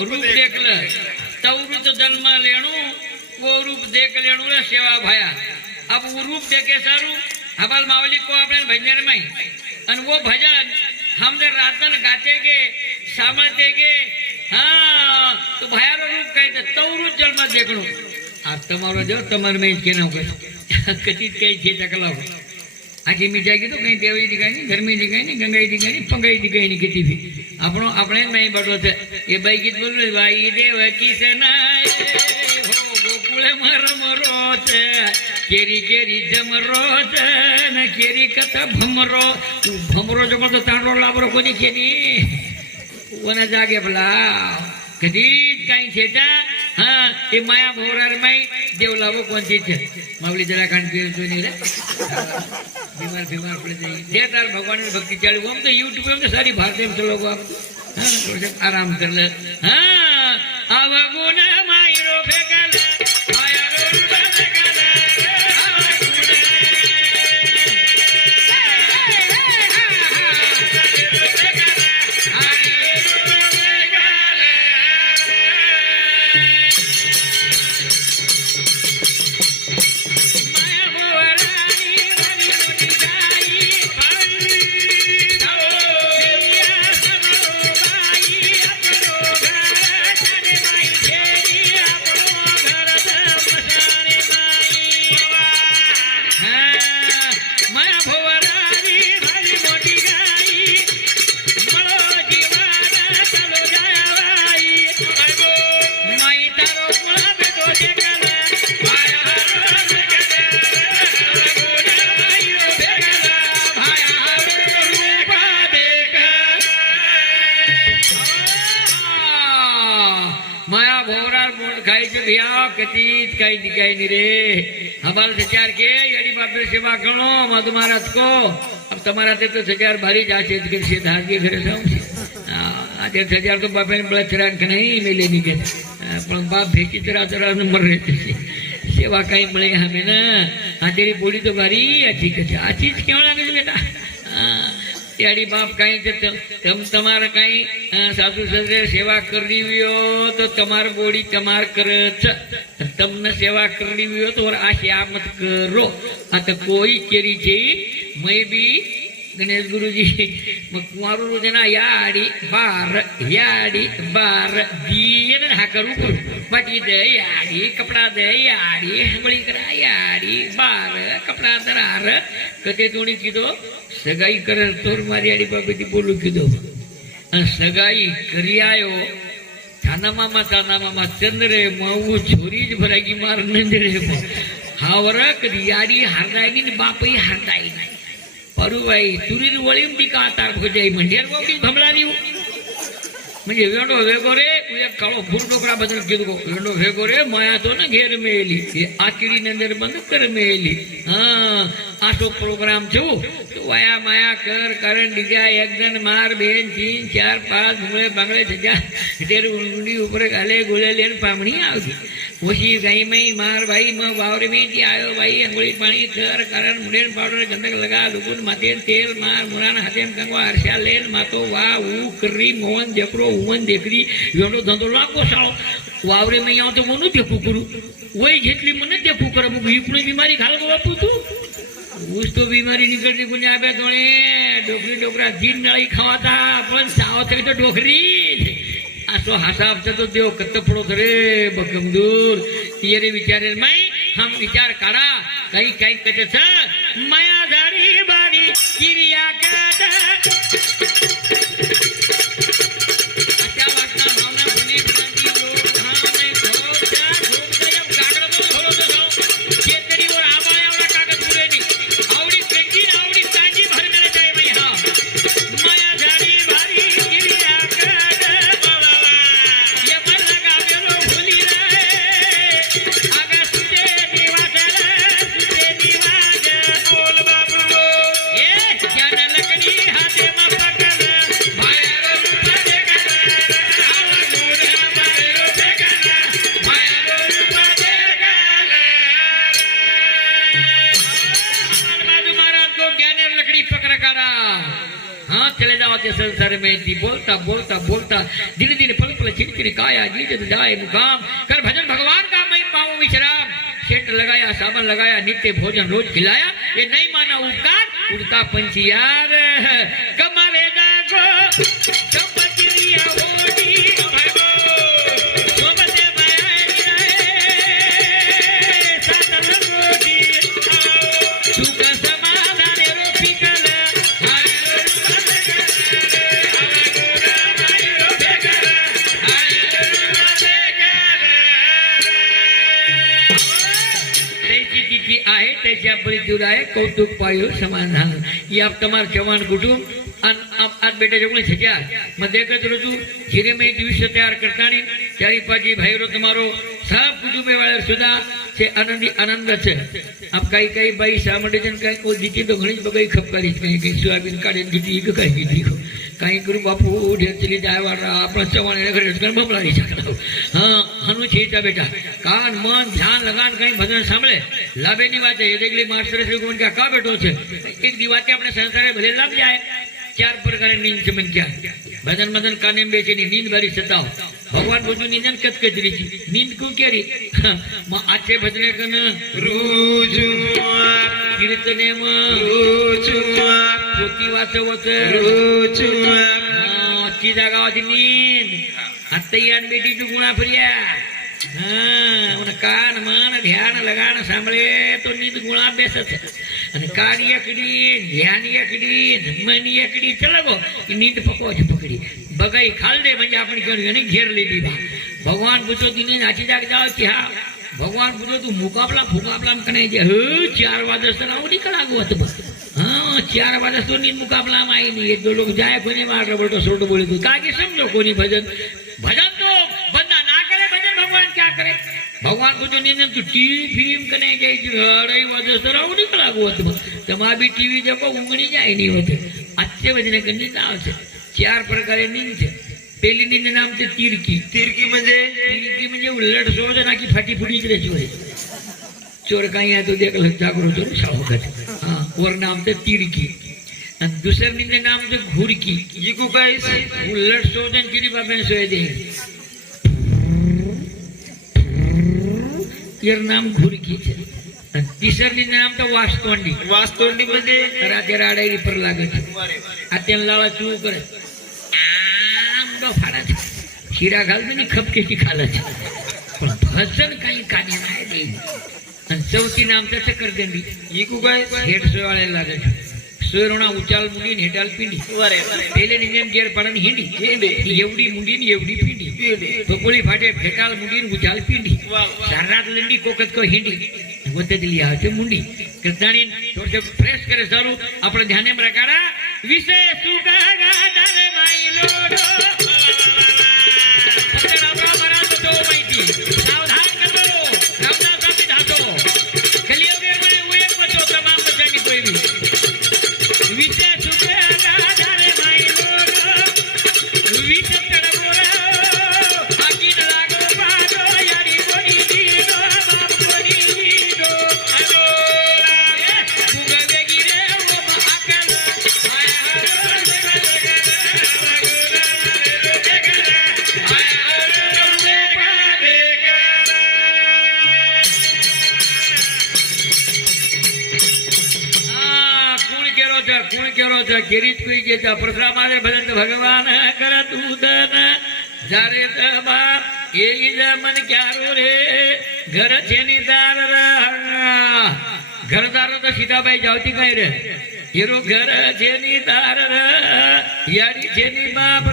रूप देखलं तवरूच जन्म लेणू वो रूप देख लेणू रे सेवा भाया अब वो रूप देखे सारू हबल मावली को अपने भजन में अन वो भजन हम दे रातन गाते के सामते के हाँ तो भाया रो रूप कहते तवरूच जन्म देखणू आप तमारो जो तमर में के ना कचित कई छे चकला आखी मी जाएगी तो कहीं देवी दिखाई नहीं धर्मी दिखाई नहीं गंगाई दिखाई नहीं पंगाई दिखाई नहीं किसी भी अपनो अपने में बड़ो थे ये भाई गीत बोल रहे भाई देव की सेनाए हो गोकुल मर मरोते केरी केरी जमरोते न केरी कथा भमरो जो तो तांडो लाबरो कोनी केनी वना जागे भला कधी काही छेटा हाँ ये माया भोरार में देवलावो कौन चीज है मावली जरा कान पे जो नहीं बीमार बीमार पड़ जाएगी देतार भगवान में भक्ति चालू हम तो यूट्यूब में तो सारी भारतीय में चलो आप हाँ आराम कर ले हाँ अब गुना मायरो फेंकल माया रो फेंकल कतीत काही दिखाई नहीं रे हमारे सचार के यदि बाप सेवा करो मधु महाराज को अब तुम्हारा तो सचार भारी जाचे से धार के घरे आज सचार तो बाप ने बड़ा चरान के नहीं मिले नहीं के बाप भेची चरा चरा मर रहे सेवा कहीं मिले हमें ना हाँ तेरी बोली तो भारी अच्छी कच्चा आ चीज क्यों लगे बेटा यारी बाप कहीं तम तमार कहीं साधु सदरे सेवा करनी हो तो तमार बोड़ी तमार करच तमने सेवा करनी हो तो और आशा मत करो अत कोई केरी छे मैं भी गणेश गुरु जी कुमारू रोजना याड़ी बार दिए ना हाँ करूँ बाकी दे याड़ी कपड़ा दे याड़ी हंगड़ी करा याड़ी बार कपड़ा दरार कते तोड़ी कीधो सगाई करे तोर मारी याड़ी बाबी थी बोलू कीधो सगाई करी आयो थाना मामा चंद्रे मऊ छोरी ज भरागी मार नंदरे हावरक याड़ी हारदाई नहीं बापई हारदाई नहीं अरे भाई तुरी वळी ती का आता भजाई मंडियार बाबी भमलानी म्हणजे वेंडो वेगो रे तुझ्या काळो फुरडोकरा बदल कीधो वेंडो वेगो रे माया तो ना घेर मेली आखिरी नंदर बंद कर मेली हाँ आसो प्रोग्राम छो तो वाया माया कर कारण दिया एक जन मार बेन 3 4 5 मुळे बांगळे सजा तेर उंडी ऊपर गाले गोले लेन पामणी आवती ओशी गाई में मार भाई म बावरे में ती आयो भाई अंगुली पानी कर कारण मुडेन पाउडर गंधक लगा लुकुन माथे तेल मार मुरान हाथेम कंगवा हर्षा लेन मातो वा ऊ करी मोहन जपरो उमन देखरी वेंडो धंदो लाखो साळो वावरे में आव तो मनु देखू करू वही घेतली मने देखू कर मग ही बीमारी घाल गो बापू तू उस तो बीमारी निकलती कुणी आब्या तोळे डोकरी डोकरा दिन नळी खावाता पण साव तरी तो डोकरी असो हसाबचा तो देव कत्त पडोत रे बकमदूर ये विचारे मैं हम विचार करा काही काही कचच माया झाडी बाडी किरिया कादा अच्छा वाटना भावना भुली भुली लोक धामे ठोकता ठोकता कागड गावाचे संसार में थी बोलता बोलता बोलता दिन दिन पल पल चिड़चिड़ काया गीत जाए मुकाम कर भजन भगवान का मैं पाऊं विश्राम सेंट लगाया साबन लगाया नित्य भोजन रोज खिलाया ये नहीं माना उपकार उड़ता पंछी यार कमरे जागो आहे त्याच्या परिचुराय कौतुक पायो समाधान या તમાર જવાન કુટુંબ आज बेटा कोणी छक्या मध्ये एकच रोजू हिरे में दिवस तैयार करतानी चारी पाजी भाईरो તમારો सब कुटुंबे वाले सुद्धा से आनंदी आनंद छे अब काही बाई सामडे जन काही को दीती तो घणी बगाई खपकारी काही सोयाबीन काढे दीती एक काही दीती काही करू बापू ढेचली जायवारा आपण चवाणे घरे गण बमलारी शकतो हां हनु छेचा बेटा कान मन ध्यान लगान काही भजन सांभळे लाभेनी વાત है देखली मास्टर से कोण का बेटो छे एक दी वाते આપણે સંસારે ભલે લાભ જાય चार प्रकार नींद चमन क्या भजन मदन काने बेचे नींद भरी सताओ भगवान बोझू नींदन कचकचरी नींद को क्या री आचे भजने कन रोज कीर्तने रोज पोती वाचवत रोज ची जागावाची नींद आत्तायान बेटी तू गुणा फरिया कान मन ध्यान लगान सांभळे तो नींद गुणा बेसत અને કાર્ય એકડી ધ્યાન એકડી मन एकडी चला गो नींद पकड़ी बगाई खाल दे म्हणजे आपण घेऊन घेर लेली बा भगवान पूछो तिने नाची जाग जाओ की हा भगवान पूछो तू मुकाबला फुकाबला कने जे 4 वाजता राव निकला गो होत बस हां 4 वाजता तो नींद मुकाबला माई नहीं एक दो लोग जाए कोने मार बोलतो सोट बोले तू कागे समझो कोनी भजन तो बंदा ना करे भजन भगवान क्या करे भगवान को जो नींद तू टीवी फिल्म कने गई 2:30 वाजता राव निकला गो होत बस तमा भी टीवी देखो ઊંઘણી જાય नहीं होते अच्छे वजने कनी नाव छे 4 प्रकारे नींद छे पहली नींद नाम छे तिरकी म्हणजे उलट सोज नाकी फाटी फुटी ज रही होय चोर काई है तो देख लग जागरो चोर सावकत हां और नाम छे तिरकी और दूसर नींद नाम छे घुरकी ये को काई उलट सोजन किनी बाबे सोय दे ये नाम घुरकी छे तिसरनी नाम तो वास्तोंडी मध्ये राते राडायरी पर लागत आत्यान लाळा चू करे आंबो फाडत शिरा घालून खपकेची खालत पण भजन काही कानी नाही दे आणि चौथी नाम तर चक्करदंडी इकू काय हेड सोवाळे लागत सोयरोणा उचाल मुंडी हेटाल पिंडी पहिले नियम जेर पडन हिंडी एवढी मुंडी एवढी पिंडी टोपळी फाटे फेटाल मुंडी उचाल पिंडी सारात लंडी कोकत को हिंडी होते दिली आते मुंडी कृष्णानी थोडे फ्रेश करे चालू आपण ध्याने प्रकारा विषय सुगा गादाले माईलो पतडा ब्राह्मणा तो माहिती सावधान करो रामना साथी धातो कलियुगे मध्ये उयक बचो तमाम बचानी कोई भी विषय सुगा गादाले माईलो विषय कडबोरा आकीन लागो बाजो यारी कोणी दीनो बाप कोणी गिरीश कोई जेता परशुरामाने भजन भगवान करत उदन जारे तबा येई मन क्यारो रे घर छेनी दार घरदार तो सीताबाई जावती काय रे हिरो घर छेनी दार यारी छेनी बाप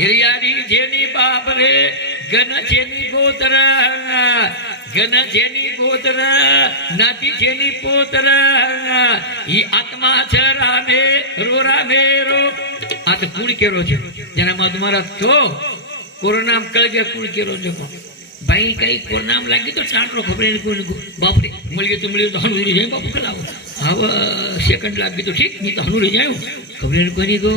यारी छेनी बाप रे गन छेनी गोतर गन छेनी गोतर नाती छेनी पोतर ही आत्मा छराने रोराने रो आता कुण केरो छे जना तुम्हारा तो कोरोना कळ गया कुण केरो देखो भाई काही कोरोना लागी तो चांटरो खबर कोण बाप रे मुलगे तुमले तो हनुरी जाय बाप कलाव हाव सेकंड लागी तो ठीक मी तो हनुरी जाय खबर कोणी गो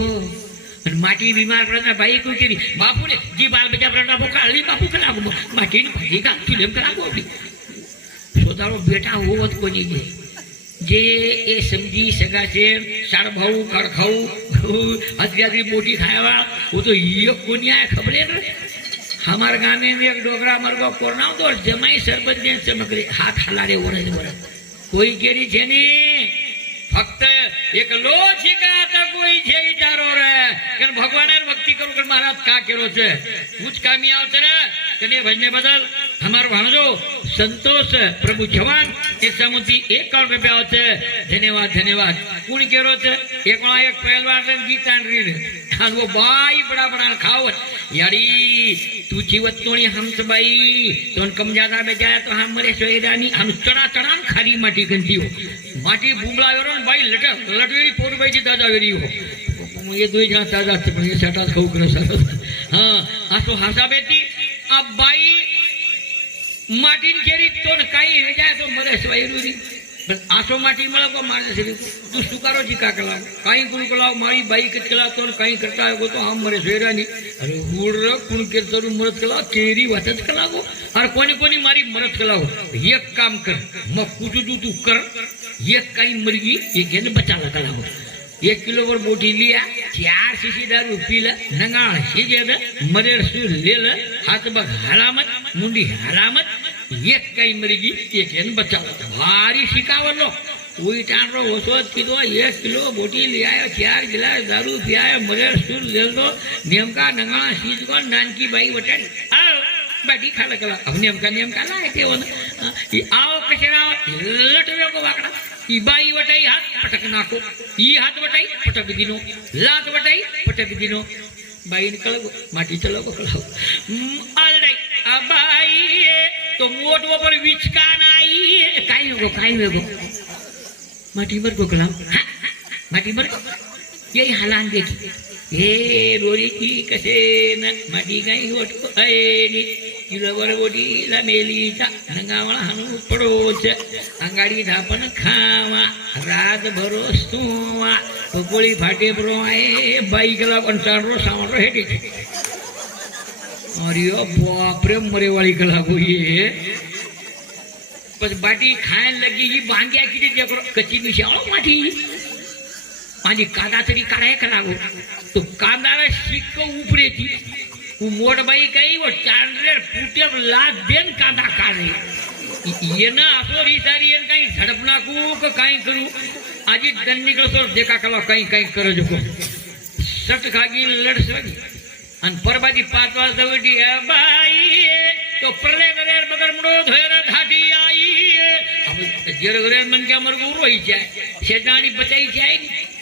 અને માટી બીમાર પડતા ભાઈ કોઈ કરી બાપુને જી બાલ બચ્ચા પડતા કાળી બાપુ કરાવો માટી ભાઈ કા તું લેમ કરાવો આપી સોતારો બેટા હોવત કોની ગે જે એ સમજી સગાશે સાળભાऊ કડખાऊ અત્યારથી મોટી ખાવા वो तो ये कोनी आया खबर है ना हमारे गाँव में एक डोगरा मरगो कोरना तो जमाई सरपंच ने चमक रही हाथ हला रे वरज वरज कोई केरी छे ने फक्त एक लो छिका आता कोई छे विचारो रे કે ભગવાન ભક્તિ કરું કે મહારાજ કા કેરો છે હું જ કામી આવશે ને કને ભજને બદલ हमारो भाणजो संतोष प्रभु जवान 151 रुपया છે धन्यवाद धन्यवाद कौन केरो છે एकला एक पहलवान ने गीतान रीड और वो बाई बड़ा बड़ा खावत यारी तू जीवत तोणी हमस बाई तोन कम ज्यादा में जाए तो हम मरे सोयरानी हम चढ़ा चढ़ा खारी माटी गंती हो माटी बुबला वेरो बाई लटवेरी पोर बाई जी दादा वेरी हो ये दो जण दादा से पण ये सटा खाऊ करे सर हां आसो हासा बेटी अब बाई माटीन केरी तोन काई रे जाए तो मरे सोयरूरी पण आसो माटी मला को मारे से तू सुकारो जी का कला काई कुण कला मारी बाई के कला तोन काई करता है तो हम मरे सोयरानी अरे हुड़ कुण के तरू मरत कला केरी वातच कला को और कोनी कोनी मारी मरत कला हो एक काम कर म कुटू तू कर एक काई मरगी ये गेन बचा कला हो 1 किलो वर बोटी लिया 4 सीसी दारू पीला नंगाळ सीजेद मरेर सु लेल हाथ बग हलामत मुंडी हलामत एक काई मरगी एक एन बचाव भारी शिकावलो कोई टाणरो होसो कीधो 1 किलो बोटी लिया 4 गिलास दारू पिया मरेर सु लेल तो नेमका नंगाळ सीज को नानकी बाई वटाडी आ बाटी खाला कला अब नेमका लाय ते वन ई आओ कचरा लटरो को वाकड़ा ई बाई वटाई हाथ पटक नाको ई हाथ वटाई पटक दिनो लात वटाई पटक दिनो बाई निकल माटी चलो को ऑलराइट आ बाई तो मोट वो पर विचका नाई काई होगो माटी पर को कलाम माटी पर यही हालान देखी हे रोरी की कसे न माटी गाई वटको ऐनी किलोवर बोटी ला मेलीचा नंगावळा हनु पडोच अंगाडी धापन खावा रात भरो सुवा पकोळी फाटे ब्रो आहे बाई गला कंटाळरो सावरो हेटी अरे बाप रे मरे वाली गला को ये बस बाटी खाने लगी ही बांग्या किती देखो कच्ची मिशाळो माटी आणि कादा तरी काढाय करागो तो कांदाला शिक्क उपरे थी वो मोड़ बाई कई वो चांद्रे पुटे लाद देन कांदा काढे ये ना असो रिसारी एन कहीं झड़पना को कहीं करू आजी दन्नी को सो देखा कला कहीं करो जो को सट खागी लड़ सगी अन परबादी 5 वाजता उठी बाई तो परले गरेर मगर मुडो धैर घाटी आई अब जर गरेर मन के अमर को रोई जाए शेदानी बचाई जाए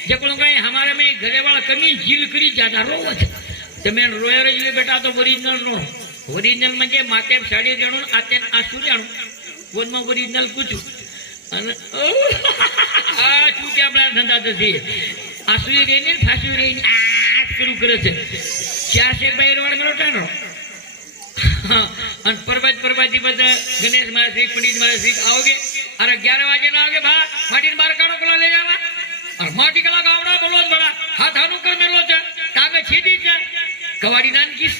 जकों कहीं हमारे में घरे वाला कमी झील करी ज्यादा रोवत તમે રોયર જ બેટા તો ઓરિજિનલ નો ઓરિજિનલ म्हणजे માથે સાડી જણું આતે આસુ જણું વનમાં ઓરિજિનલ કુછું અને આ ચૂકે આપણા ધંધા થશે આસુ રેને ફાસુ રેને આ કરું કરે છે ચાર શેક બાઈ રોડ મેલો ટાણો અને પરબાજી બધ ગણેશ મારા શ્રી પંડિત મારા શ્રી आओगे अरे 11 वाजे ना आओगे भा माटी बार काढो कोला ले जावा और माटी कला गावड़ा बोलो बड़ा हाथ हानु कर मेलो छ तागे छीटी छ कवाड़ी दान किस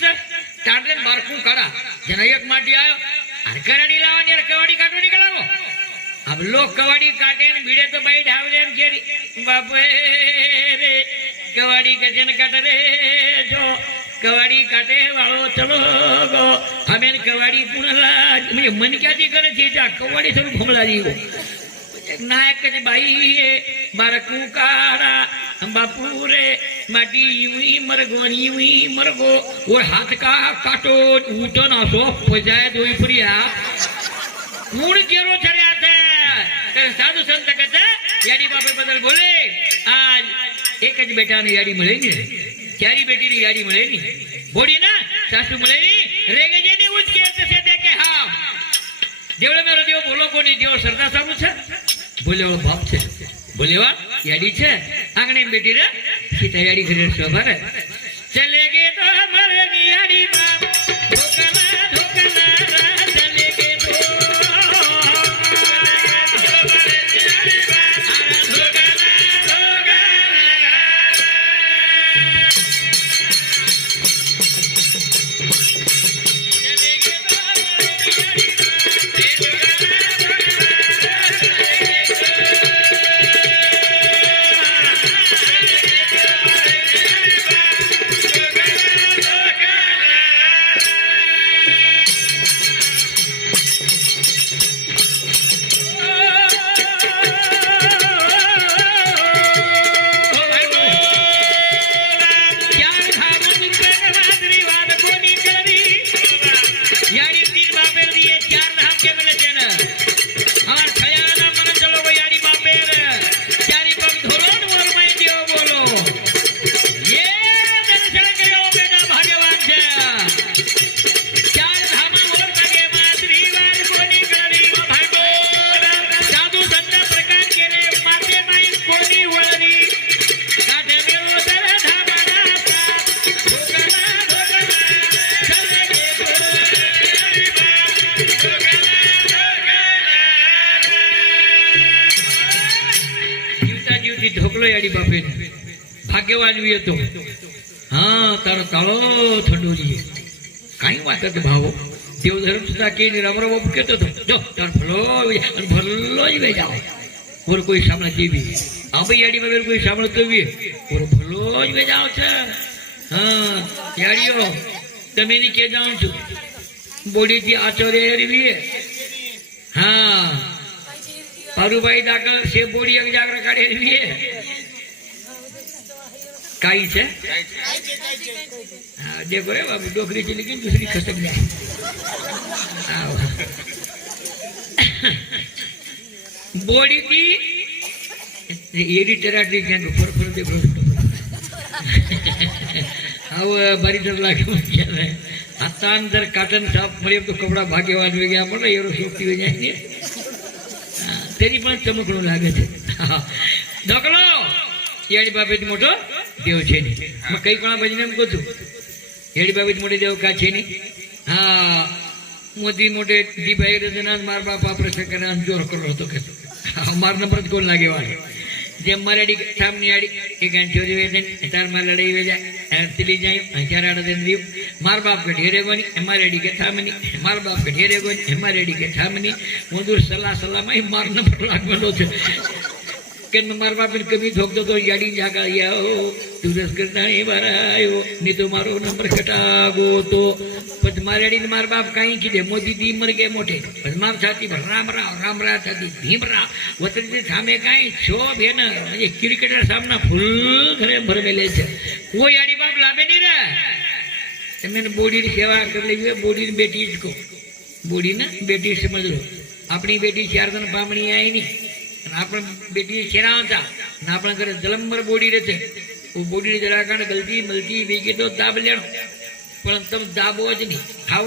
टांडन बारकू काढा जना एक माटी आयो अरे कराडी लावानी अरे कवाड़ी काटो निकलावो अब लोग कवाड़ी काटे ने भिड़े तो भाई ढावले एम केरी बापे रे कवाड़ी कजन काट रे जो कवाड़ी काटे वालो चलो गो हमें कवाड़ी पुनला म्हणजे मन क्याची करे छे जा कवाड़ी थोडं भोंगला जीवो नायक के भाई बारकू काड़ा बापू रे माटी यूं मरगो और हाथ का काटो ऊटो ना सो पजाए दो प्रिया कूड़ केरो छड़या थे साधु संत कहते यानी बापे बदल बोले आज एक ज बेटा ने याडी મળે ને ચારી બેટી ની याडी મળે ને બોડી ना सासू મળે ને रेगे जे ने उच के से देखे हां देवळे मेरो देव बोलो कोनी देव सरदा साबू छे बोले बाप छे बोले वा याडी छे आंगणे बेटी रे सीता याडी घरे सवार चले गे तो मरेगी याडी बाप धोकला चले गे तो ढोकलो याडी बापे भाग्यवान वी હતો હા તારો તાળો થંડોરી કાઈ વાત હતી ભાવ દેવ ધર્મ સુધા કે ને રામ રામ કેતો તો જો તાર ભલો અને ભલો જ વે જાઓ और कोई सामने जीवी आबे याडी में कोई सामने तो भी और भलो જ વે જાઓ છે હા याडियो તમે ની કે જાઉં છું બોડી થી આચોરે એરવી હા पारूभाई दाखल से बोड़ी एक जागरा काढे रही काई छे हाँ देखो रे बाबू डोकरी चली गई दूसरी खसक जाए बोड़ी की एडिटर आटली जांग फर फर दे ब्रो आव बारी डर लागे म्हणजे आता अंदर काटन साफ मळे तो कपडा भाग्यवान वे गया पण एरो सोपती वे जाय तेरी पण चमकणो लागे छे ढोकलो याडी बाबेती मोटो देव छे नी मग कई कोणा भजन एम कहू याडी बाबेती मोटे देव का छे नी हाँ मोदी मोटे दीभाई रजना मार बापा प्रश्न करना जोर करो तो के मार नंबर कोण लागे वाले जे मराठी सामने आडी एक चोरी वेदन तार मार लड़ाई वे जाए तिली जाए चार आड़ दिन दीव मार बाप के ढेरे गोनी मराठी के थामनी मार बाप के ढेरे गोनी मराठी के थामनी मुदुर सलाह सलाह में मार नंबर लागलो छे के मार बाप ने कभी ठोक दो तो याडी जागा आओ तू रस करता नहीं बरायो नहीं तो मारो नंबर कटागो तो पद मारेडी ने मार बाप काई कीधे मोदी दी मर गए मोटे पद मार छाती पर राम राम छाती भीमराव वतन सामे काई छो बेन ये क्रिकेटर सामना फुल घरे भर मेले छे वो याडी बाप लाभे नहीं रे तमने बॉडी की सेवा कर ली है बॉडी ने बेटी को बॉडी ना बेटी समझ लो अपनी बेटी 4 दिन पामणी आई नहीं आपण बेटी शेरावता ना आपण घरे जलंबर बॉडी रहते वो बॉडी जरा कांड गलती मलती वेगी तो दाब लेनो पण तम दाबो ज नहीं खाव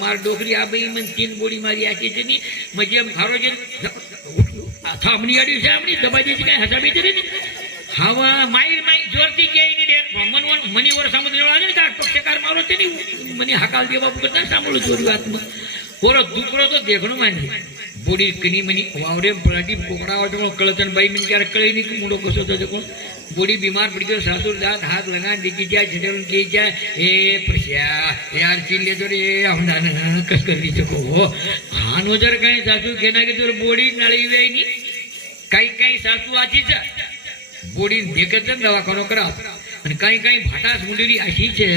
मार डोकरी आ बई मन 3 बॉडी मारी आकी छे नी मजे हम खारो जे थामणी आडी सामणी दबाजी जे काय हसाबी तरी नी खावा माईर माई जोरती के नी दे मन मनी वर समुद्र वाले का पक्षकार मारो ते नी मनी हकाल देवा करता सांभळो चोरी आत्मा पोरो दुकरो तो देखणो मानी बोडी कनी मनी वावरे पराठी पोकड़ा वाटो कळतन बाई मन क्यार कळई नी मुंडो कसो तो देखो बोडी बीमार पड़ गयो सासुर दांत हाथ लगा देखी जाए झटन की जाए ए प्रश्या यार चिल्ले तो रे हमना कस कर दी चको खानो जर कहीं सासू केना के तोर बोडी नळी वेई नी काई काई सासू आची छ बोडी देखत दवाखानो कराव आणि काई काई भाटास मुंडली अशी छे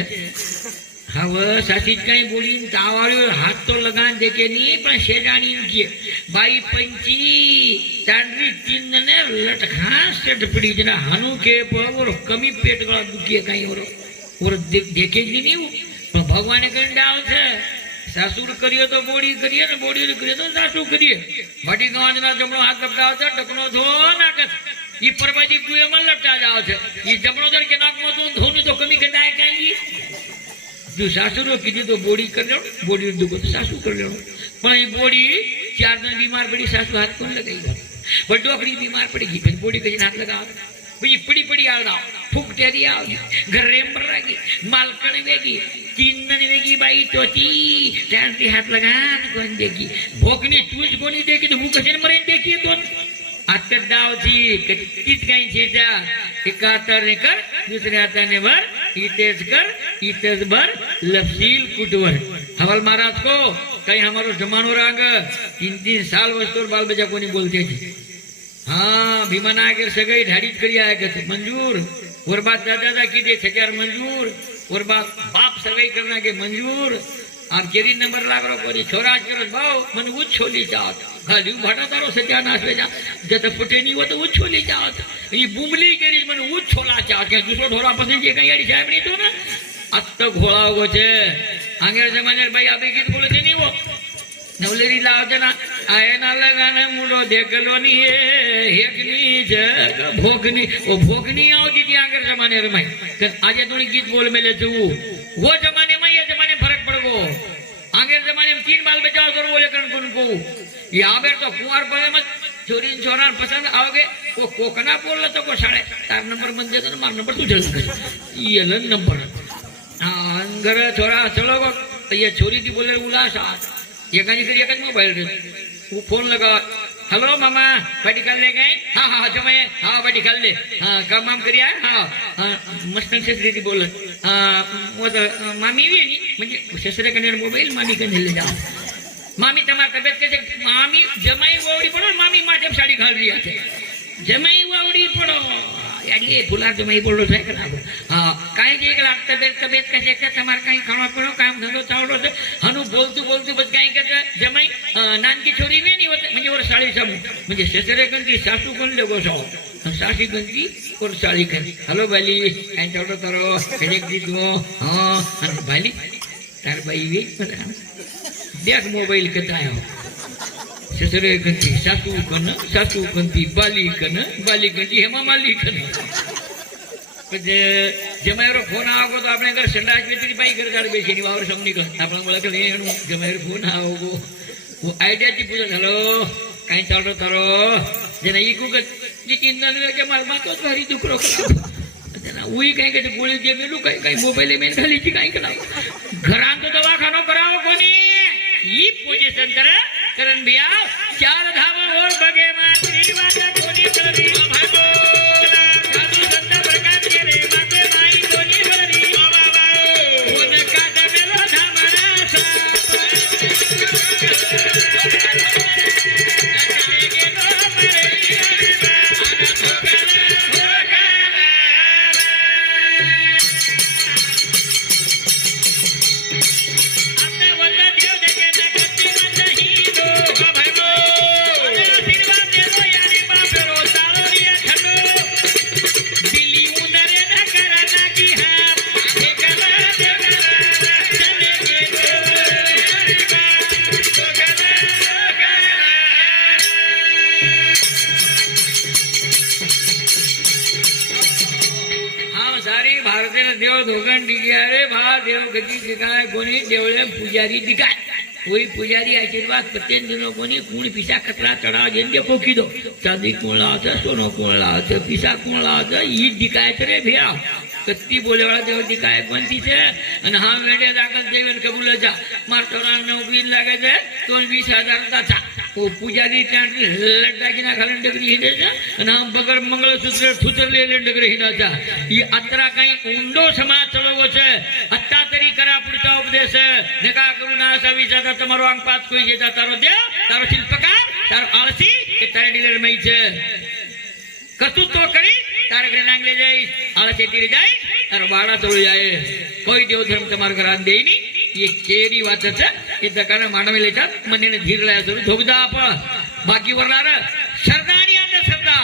हव सासी कई बोली तावाळ्यो हाथ तो लगान देके नी पण शेजाणी की बाई पंची चांदरी चिन्ह ने लटखा सेट पड़ी जना हानु के पर कमी पेट गला दुखी कई और देखे जी नी पण भगवान कई डाव छे सासुर करियो तो बोडी करिए ने बोडी करिए तो सासु करिए भाटी गांजना जमणो हाथ कपड़ा छे टकनो धो नाकस ई परबाजी कुए में लपटा जाव छे ई जमणो दर के नाक में धोनी तो कमी कटाय काई जो सासुरो कीधी तो बोडी कर लो बोडी दुखो तो सासू कर लो पण ये बोडी 4 दिन बीमार पड़ी सासू हाथ कौन लगाई पर डोकरी बीमार पड़ेगी फिर बोडी कहीं हाथ लगाओ भाई पड़ी पड़ी आड़ा फूक तेरी आओ घर रेम रहेगी मालकन वेगी 3 दिन वेगी बाई तोती चांदी हाथ लगान कौन देगी भोकनी चूज कोनी देगी तो भूख से मरे देखी तो आता दाव थी कितीच काही छेजा एका हाताने कर दुसऱ्या हाताने भर इतेज कर इतेज भर लफसील कुटवर हवल महाराज को कहीं हमारो जमानो राग 3-3 साल वस्तुर बाल बच्चा कोनी बोलते थे हाँ भीमना के सगई ढाड़ी करी आया के मंजूर और बात दादा की दे 1000 मंजूर और बात बाप सगई करना के मंजूर आप केरी नंबर लाग रो कोनी छोरा करो भाव मन वो छोली जात खाली भाटा तारो सत्यानाश ले जा जत फुटे नहीं हो तो वो छोली जात ये बुमली केरी मन वो छोला चा के दूसरो ढोरा पसंद जे कई याडी साहेब नहीं तो ना अत्त घोळा गो छे आंगे जमाने भाई आबे गीत बोले छे नहीं वो नवलेरी लावजना आयना लगाने मुंडो देखलो नी हेकनी जग भोगनी ओ भोगनी आवती थी आंगे जमाने रे भाई आज तोनी गीत बोल मेले तू वो जमाने में ये जमाने फर्क पड़ गो आगे जमाने में 3 बाल बचाओ कर बोले कन को यहाँ पे तो कुंवर पड़े मत चोरी छोरा पसंद आओगे वो कोकना बोल तो को साढ़े 4 नंबर बन जाता तो मार नंबर तू जल्द ये लन नंबर घर छोरा चलो ये छोरी थी बोले उल्लास ये कहीं से एक मोबाइल वो फोन लगा हॅलो मामा पाठी खाल्ले काय हा हा जमाय हा पाठी खाल्ले हा काम वाम करी हा मस्त शेसरी बोलत मामी वेणी म्हणजे शेसऱ्याकडे मोबाईल मामी कडे जा मामी તમારી તબિયત કે મામી જમાઈ વાવડી પડો મામી માટે સાડી ઘાલ રહી છે જમાઈ વાવડી પડો યાડી ફુલાર જમાઈ પડો છે કે હા કાઈ જે કે તબિયત કશે કે તમાર કાઈ ખાવા પડો કામ ધંધો ચાવડો છે હનુ બોલતું બોલતું બસ કાઈ કે જમાઈ નાનકી છોરી વે ની હોતે म्हणजे वर साडी समू म्हणजे शेसरे गंती सासू कोण लगो છો सासी गंती और साडी कर हेलो बाली काई चावडो तारो कनेक्ट दी दो हां बाली तार बाई वे देख मोबाइल कता है ससुरे गंती सासू गंती बाली गंती हेमा माली कन जमायरो फोन आवगो तो अपने घर संडास में तेरी बाई घर गाड़ बेची नहीं वावर समनी कर अपना बोला कि नहीं जमायरो फोन आवगो वो आइडिया जी पूछो हेलो काई चाल रो तारो जना इको के जी चिंता नहीं के मार बात तो भारी दुख रो जना वही कहीं के गोली जे मेलू कहीं मोबाइल में खाली जी कहीं करा घरां तो दवाखानो कराओ कोनी ई पोजीशन करण भैया चार धाम और बगे मां श्रीवाजा कोनी कररी भाई बोला साधु संत प्रकाश के रे माते माई कोनी कररी बाबा कोन काट मेलो धामरा सा कोनी देवळे पुजारी दिखाय वही पुजारी आशीर्वाद प्रत्येक दिनों कोनी कूण पिसा खतरा चढ़ा जेन देखो की दो चांदी कौन लावत सोनो कौन लावत पिसा कौन लावत ई दिखाय रे भैया कत्ती बोले वाला देव दिखाय कोणती छे અને હા મેડે દાખલ દેવન કબૂલ જા માર તોરા 9 લાગે છે તો 20000 તા છા वो पुजारी त्यातली लड्डाकीना घालून डगरी हिंडायचा आणि हा बगर मंगळसूत्र सुचरलेले डगरी हिंडायचा ही अत्रा काही ઊંડો समाज चलवो છે અત્તા तरी करा पुढचा उपदेश नका करू ना असा विचारता તમારો આંખ પાત કોઈ જેતા તારો દેવ તારો શિલ્પકાર તારો આળસી કે તારે ડીલર મઈ છે કર્તૃત્વ કરી તારે ઘરે નાંગલે જાય આળસી તીરે જાય તારો બાળા તળો જાય કોઈ દેવ ધર્મ તમારા ઘર આન દેઈ ની ये केरी वाच ये दकाना मानवे लेतात मनीने धीरला जरूर धोगदा आपण बाकी वरणार सरदानी आता सरदा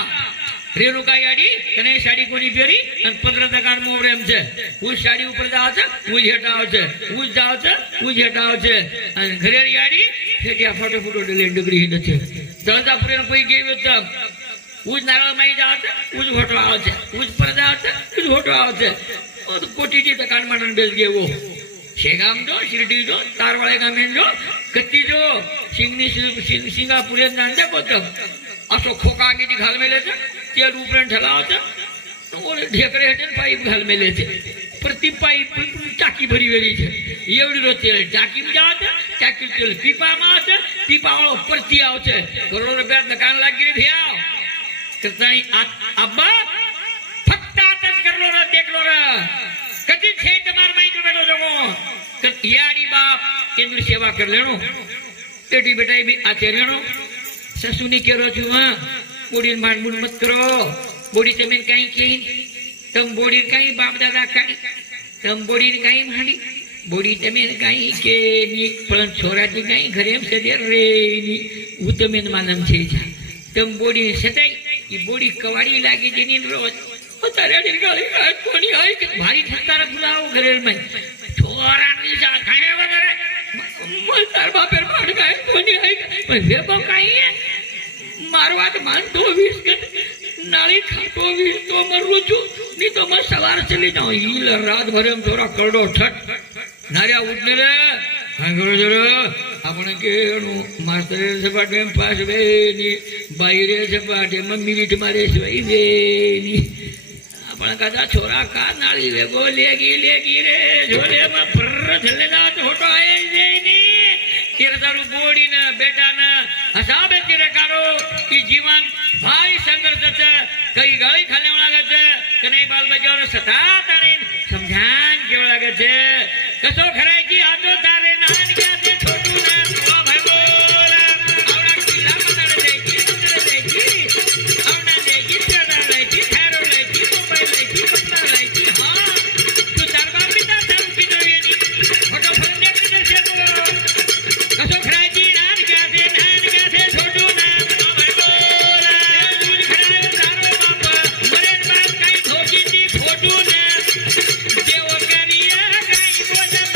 रेणुका याडी कने साडी कोनी फेरी અને 15 દકાન મોવરેમ છે હું સાડી ઉપર જાવ છે હું હેટાવ છે હું જાવ છે હું હેટાવ છે અને ઘરે याडी ફેટિયા ફોટો ફોટો ડલે ડગરી હિંદ છે દળતા પ્રેમ કોઈ ગેવ્યો તો હું નારળ માઈ જાવ છે હું ફોટો આવે છે હું પર જાવ છે હું ફોટો આવે છે ઓ કોટીજી દકાન માનન બેસ ગેવો शेगाम जो शिर्डी जो तारवाळे गामेन जो कत्ती जो सिंगनी सिंगापुरे नांदे कोत असो खोका आगे घाल मेलेचे तेल उपरण ठलावते ओले ढेकरे हेटन पाईप घाल मेलेचे प्रति पाईप टाकी भरी वेली छे एवढी रो तेल टाकी में जावते टाकी तेल पीपा में आवते पीपा वाळो परती आवते करोड़ रुपया दुकान लागी रे भैया करताई अब्बा फक्त आताच करलो रे देखलो रे कधी छे તમાર માઈ તો બેઠો જમો કે યાડી બાપ કેન્દ્ર સેવા કર લેણો બેટી બેટાઈ બી આચે લેણો સસુની કેરો છું હા બોડી માંડમું મત કરો બોડી તમે કાઈ કે તમ બોડી કાઈ બાપ દાદા કાઈ તમ બોડી કાઈ માડી બોડી તમે કાઈ કે ની પણ છોરાજી કાઈ ઘરે એમ સદે રે ની હું તમે માનમ છે તમ બોડી સતાઈ ઈ બોડી કવાડી લાગી જેની રોજ तारे गाड़ी कोणी आई भारी ठंडारा बुलाओ घरे में छोरा निशा खाने वगैरह मल तार बापेर पाड काय कोणी आई पण हे बो काही मारवात मान 20 के नाली खातो 20 तो मरू छु नहीं तो मैं सवार चली जाऊं ई रात भर में थोड़ा करडो ठट नारिया उठने रे हांगरो जरो आपण के मास्टर से पाटे पास वेनी बाईरे से पाटे में मिनिट मारे से वेनी पण कदा छोरा का नाली वेगो लेगी रे झोले में फर चले जात होटो आए जेनी केर दारू बोडी ना बेटा ना हसाबे तिरे कारो कई गाळी खाल्ल्या लागे छे कने बाल बचावने सतात आणि समझान केव लागे छे कसो खरायची आतो तारे नान क्या ते छोटू ना ओ भाई बोल आवडा किल्ला मनाडे जायची आवडा जायची चढा जायची थारो जायची मुंबई जायची पटना जायची हां तू चार बाबरी ता थांब पिनोयनी फोटो फरने किधर से तो कसो खरायची नान क्या ते छोटू ना ओ भाई बोल दूध खरायो तारो बाप मरे बाप काही ठोकी ती फोटू ना देव करिया काही बोलता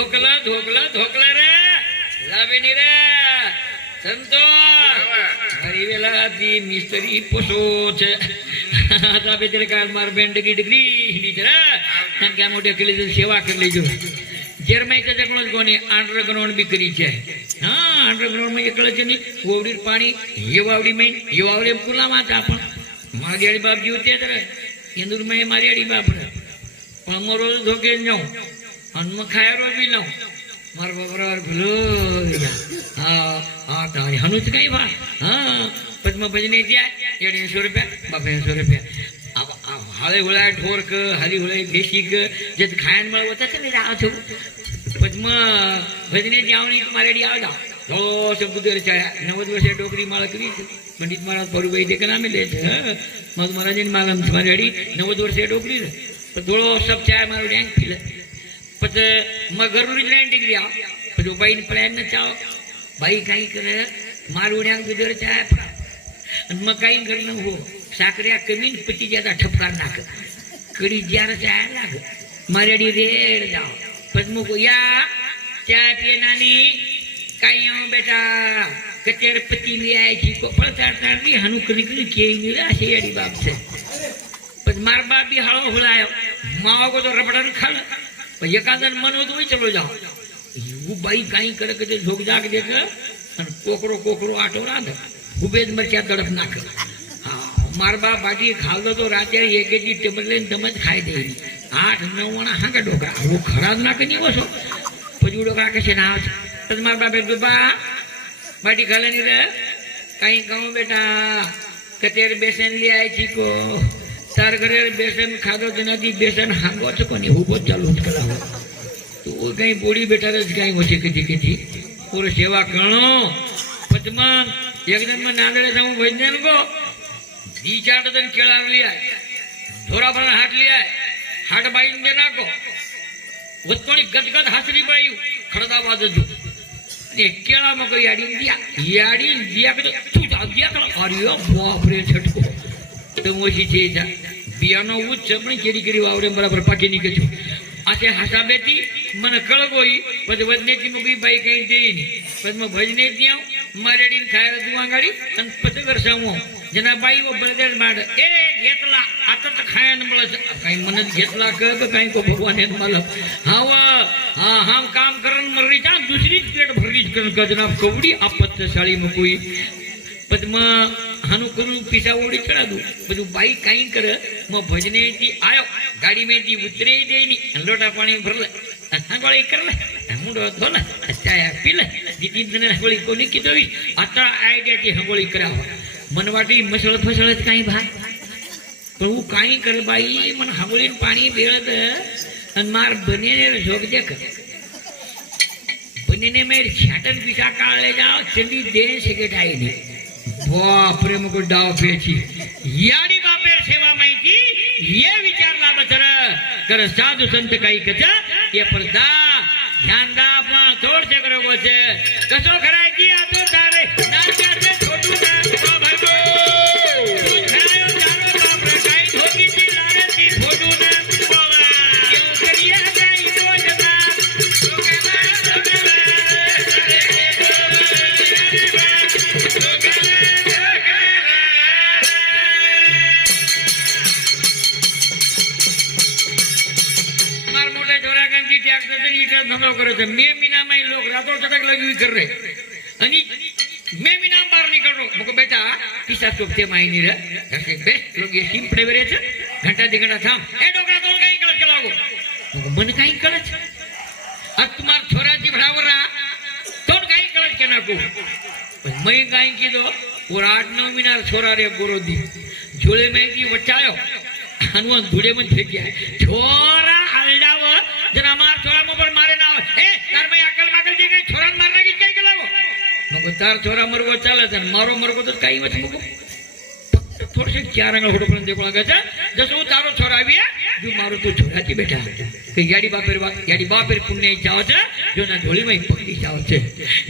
धोकला रे लावेनी रे संतो हरी वेला ती मिस्त्री पोसोच आता बेतरे काल मार बेंडगी डिग्री हिंदी जरा आणि काय मोठ्या केली सेवा करली जो जर्मनी त्याच्याकडूनच कोणी अंडरग्राउंड बी करीचे हा अंडरग्राउंड म्हणजे कळचे नाही कोवडीर पाणी हे वावडी मेन हे वावरे पुला माता आपण मागेडी बाप जीवते तर इंदूर मै मारेडी बाप पण मरो धोके जाऊ आणि मग खायरो बी लावू मार बरोबर भलो हा तारी हनुच काही बा हा पद्म भजनेची आहे 150 रुपया बापा 100 रुपया हाळे हुळा ढोरक हरी हुळे देशीक जे खायन मिळवत नाही राहतो पद्म भजनेची आवणी मारेडी आवडा हो सब गुदरच्या 90 वर्ष डोकरी माळ करी पंडित महाराज परुबाई दे का मिले मग महाराज मालम मारेडी 90 वर्ष डोकरी तो थोड़ो सब चाय मारो डैंग पीले पत मग गरुरी लैंड डिग्री आ तो बाई ने प्लान न चाओ बाई काई करे मारू डैंग गुदर चाय आणि मग काही करणं हो साखऱ्या कमी पती ज्यादा ठपकार नाक कडी जार चाय लाग मारेडी रेड जाओ पद्म को या चाय पिए नानी काही हो बेटा कचेर पती ले आई थी को पड़ता तारनी हनु कनी कनी के निरा से एडी बाप से पण मार बाप भी हाळो हुलायो माओ को तो रबड़न खाल पण एकादन मन हो तो चलो जाओ वो बाई काही करे के झोक जाग देख आणि कोकरो आटो रांध उबेज मरच्या तडप नाक मार बाप बाटी खावलो तो रात्या एकेची टेबल लेन दमज खाय दे 8-9 वणा हांगा डोकरा वो खराज नाक नी वसो પછી ડોકરા કશે ના આવે પછી મારા બાપે ડૂબા બાટી ખાલાની રે કઈ કહું બેટા કતેર બેસન લઈ આવી ચીકો તાર ઘરે બેસન ખાધો કે નથી બેસન હાંગો છો કોની ઉભો ચાલુ કરાવો તો કઈ બોડી બેટા જ કઈ ઓછી કીધી પૂરો સેવા કણો પદ્મા એકદમ નાંદડે જાઉં ભજન કો દી ચાર ડઝન કેળા લઈ આય ધોરા પર હાથ લઈ આય હાટ બાઈ ને નાખો વતોણી ગદગદ હાસરી બાયું ખડદા વાજજો ને કેળામાં કોઈ યાડી દિયા કે તું જાગ્યા તો અરે બાપ રે છટકો તો મોશી છે જા બિયાનો ઉચ્ચ પણ કેરી વાવરે બરાબર પાકી નીકળ્યો આસે હાસાબેતી મને કળગોઈ પછી વજનેથી મુગી બાઈ કઈ દેઈ ની પછી ભજને ત્યાં મારેડી ખાયર દુવાંગાડી અને પછી કરસામો જેના બાઈ ઓ બ્રધર માડ એ घेतला आता तर खायन મળે काही मनत घेतला क काही को भगवान ने मालक हावा हां हम काम करन मररी चा दुसरी पेट भरली करन गजना कवडी आपत्तशाळी मुकोई पद्म हानु करून पिसा ओडी चढा दू બધું બાઈ કાઈ કરે म भजने ती आयो गाडी में ती उतरे देनी लोटा पाणी भरलं सांगोळी करला मुंडो धोला चाय पिला जिती दिन हंगोळी कोणी कितोई आता आयडिया ती हंगोळी करावा मनवाटी मसळ फसळच काही भाग पण वो काही कर बाई मन हंगोळीन पाणी बेळत आणि मार बनेने झोक दे कर बनेने में छाटन पिसा काढले जाओ चंडी देने सिगरेट आई नी बाप रे मग डाव फेची याडी बापेर सेवा माहिती ये विचारला बचर कर साधु संत काही कच ये परदा ध्यान दा पण थोड से करो गोचे कसो करायची आतो तारे नाचाचे छोटू ना ओ भगो तू खरायो चारो बाप रे काही धोकी ती लारे ती फोटू ना बोला क्यों करिया काही बोलता त्याग तरी इकडे धंदा करत मे मीना माई लोग रातों तक लगी कर रहे आणि मैं मीना बाहर निकल रहा मुको बेटा पिसा सोपते माई नहीं रहा ऐसे बेस्ट लोग ये टीम पड़े बेरे घंटा दिगंटा थाम ए डोकरा तोड़ कहीं कलच चलाओ मुको मन कहीं कलच अब तुम्हार छोरा जी भरावर रहा तोड़ कहीं कलच के ना को मैं कहीं की दो और 8-9 महीना छोरा रे बोरो दी झोले में की बचायो हनुमान धुड़े में फेंक गया छोरा हल्डाव जना मार छोरा मोबर मारे ना ए तार में अकल माकल दे गई छोरा मारना की कहीं कलावो मको तार छोरा मरगो चाले जन मारो मरगो तो काही मत मको थोड़े से 4 अंगल फोटो पण देखो लगा जसो तारो छोरा आविया जो मारो तो छोरा की बेटा કે યાડી બાપેર પુણ્ય જાવ છે જો ના ઢોલી માં પકડી જાવ છે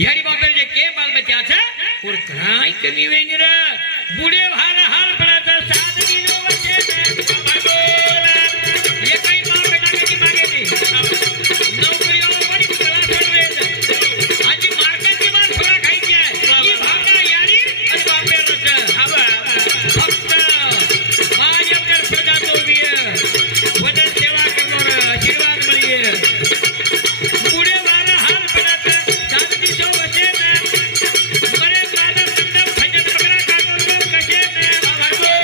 યાડી બાપેર જે કે બાલ બચ્યા છે ઓર ઘણાય કમી વેની રે બુડે હાલ હાલ પડે તો સાદગી નો વચ્ચે ये कई मां बेटा की मांगे थी नौकरी वाला बड़ी कला कर रहे थे आज मार्केट की बात थोड़ा खाई गया ये भावना यारी और बापे रच हवा भक्त मां अपने प्रजा तो भी वजन सेवा करनो रे आशीर्वाद मिलिए बूढ़े वाला हाल पड़ा सादगी जो वचे ने मरे दादा संदम भजन पकड़ा कानो कशे ने भगो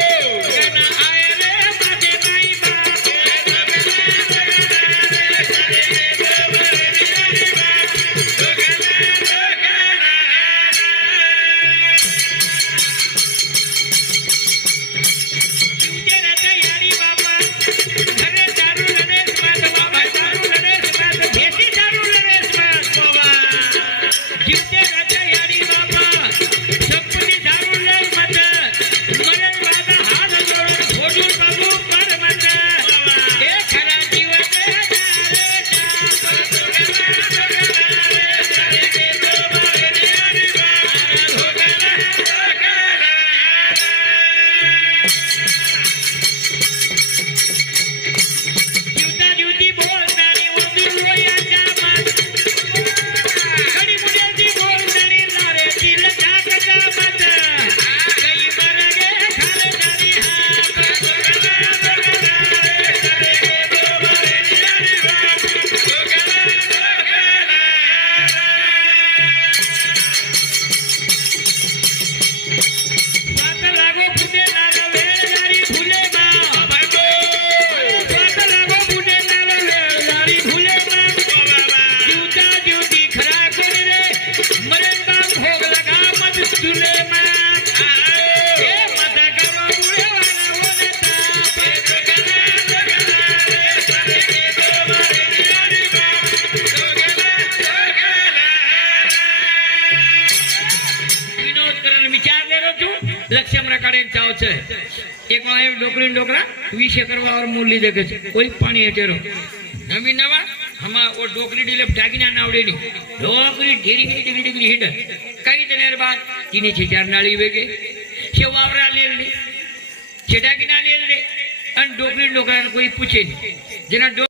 कहना आए रे माजे माई लक्ष्य प्रकारे चाव छे एक वाय डोकरी डोकरा 20 एकर वावर मूली देखे छे कोई पानी हेटेरो नवी नवा हमा ओ डोकरी डिले डागीना नावडेनी डोकरी ढेरी ढेरी ढेरी हिट कई दिनेर बाद तीने 4 नाळी वेगे से वावरा लेली छेडागीना लेले अन डोकरी डोकरा कोई पूछे जना